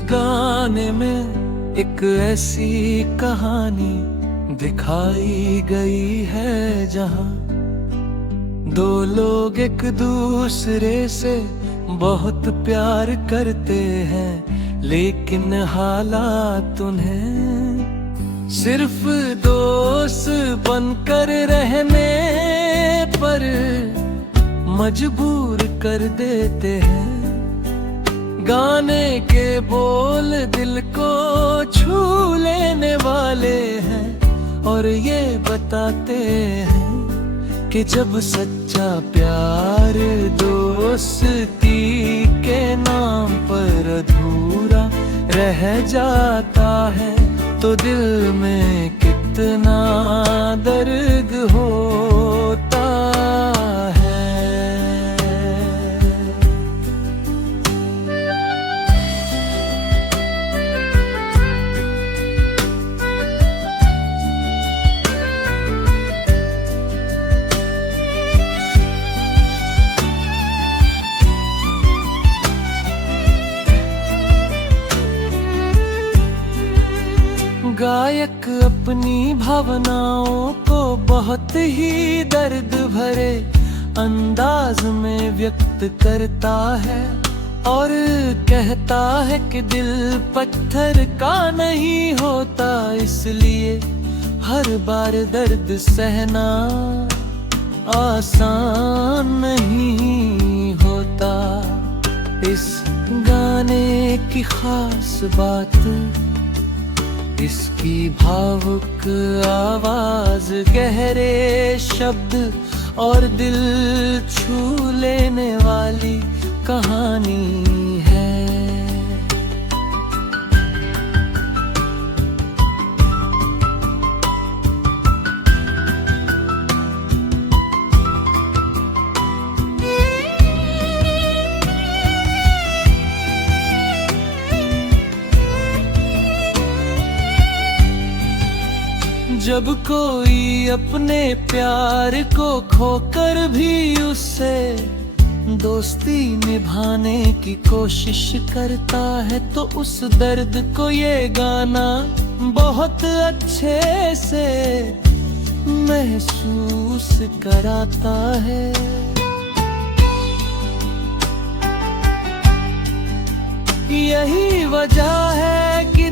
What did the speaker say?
उस गाने में एक ऐसी कहानी दिखाई गई है जहां दो लोग एक दूसरे से बहुत प्यार करते हैं, लेकिन हालात उन्हें सिर्फ दोस्त बनकर रहने पर मजबूर कर देते हैं। गाने के बोल दिल को छू लेने वाले हैं और ये बताते हैं कि जब सच्चा प्यार दोस्ती के नाम पर अधूरा रह जाता है तो दिल में कितना दर्द होता है। गायक अपनी भावनाओं को बहुत ही दर्द भरे अंदाज में व्यक्त करता है और कहता है कि दिल पत्थर का नहीं होता, इसलिए हर बार दर्द सहना आसान नहीं होता। इस गाने की खास बात इसकी भावुक आवाज, गहरे शब्द और दिल छू लेने वाली कहानी है। जब कोई अपने प्यार को खोकर भी उससे दोस्ती निभाने की कोशिश करता है तो उस दर्द को ये गाना बहुत अच्छे से महसूस कराता है। यही वजह है कि